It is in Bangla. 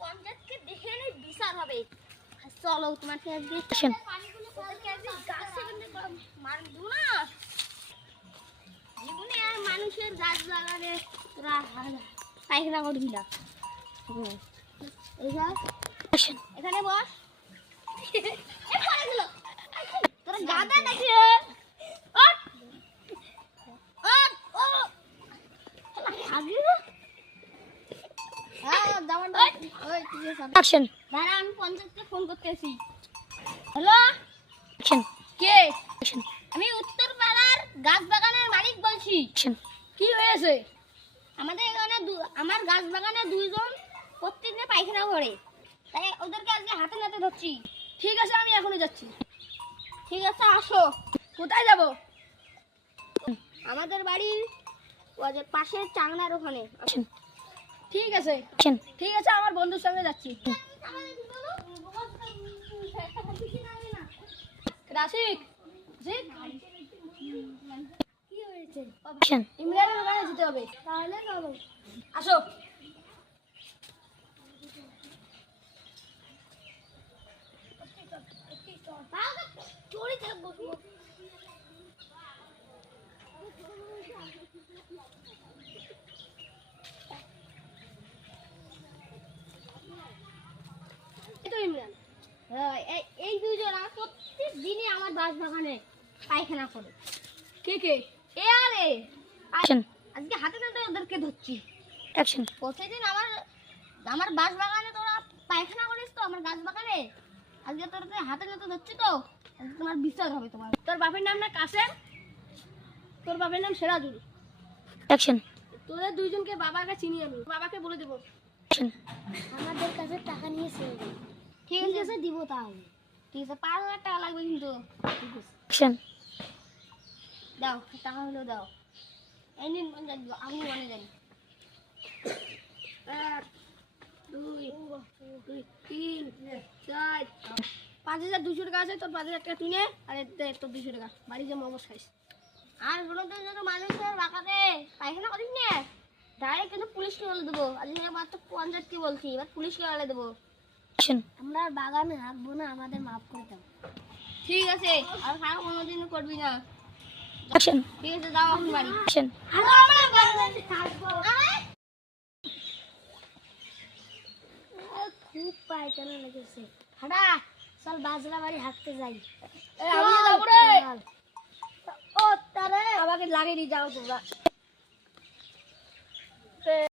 পঞ্চায়েতকে দেখে নেই বিচার হবে। চলো তোমাকে আজকে মারবো না। জীবনে আর মানুষের গাছ লাগালে তোরা পায়খানা করবি না। এখানে বস। তোরা গাদা নাকি? আমি পঞ্চায়েতকে ফোন করতেছি। হ্যালো, কে? আমি উত্তর পাড়ার গাছ বাগানের মালিক বলছি। কি হয়েছে? আমাদের এখানে আমার গাছ বাগানে দুইজন প্রত্যেকদিন পায়খানা করে, তাই ওদেরকে আজকে হাতে নাতে ধরছি। ঠিক আছে, আমি এখনই যাচ্ছি। ঠিক আছে, আসো। কোথায় যাব? আমাদের বাড়ির পাশে চাংনার ওখানে। ঠিক আছে, ঠিক আছে, আমার বন্ধুর সঙ্গে যাচ্ছি। রাশিক, কি হয়েছে? ইমরানের দোকানে যেতে হবে। তাহলে চলো, আসো। চড়ি থাকবো। এই দুইজন প্রত্যেক দিনই আমার বাস বাগানে পায়খানা করে। কে কে? এ আরে আজকে হাতে নাতে ওদেরকে ধরছি। প্রতিদিন আমার বাস বাগানে তোরা পায়খানা করিস তো, আমার গাছ বাগানে। আজকে তোরা হাতে নাতে ধরছি তো, আজকে তোমার বিচার হবে। তোমার তোর বাপের নাম না কাসেম, তোর বাপের নাম সেরাজুল। তোদের দুইজনকে বাবাকে চিনি আমি, বাবাকে বলে দেবো। আমাদের কাছে টাকা নিয়েছে। ঠিক আছে, দিব তাহলে। ঠিক আছে, 5,000 টাকা লাগবে কিন্তু। ঠিক আছে, দাও, টাকা হলো দাও। এই নিন, আমি মনে জানি। 1 2 3 4 5,200 টাকা আছে। তোর 5,000 টাকা তুই নে, আর তোর 200 টাকা বাড়ি যে মোমোস খাইস। আর বলো তো, যত মানুষের বাঁকাতে পায়খানা করিস না, ডাইরেক্ট কিন্তু পুলিশকে বলে দেবো। আজকে মাত্র পঞ্চায়েতকে বলছি, এবার পুলিশকে বলে দেবো। আমরা বাগানে হাঁকবো না, আমাদের মাফ করে দাও। ঠিক আছে, আর খারাপ কোনোদিনও করবি না। ঠিক আছে, যাও এখন বাড়ি। খুব পায়খানা লেগেছে। হাঁটা, চল বাজলা বাড়ি হাঁটতে যাই। আমি যাবো রে। ও তারে আমাকে লাগিয়ে দিয়ে যাও তোমরা।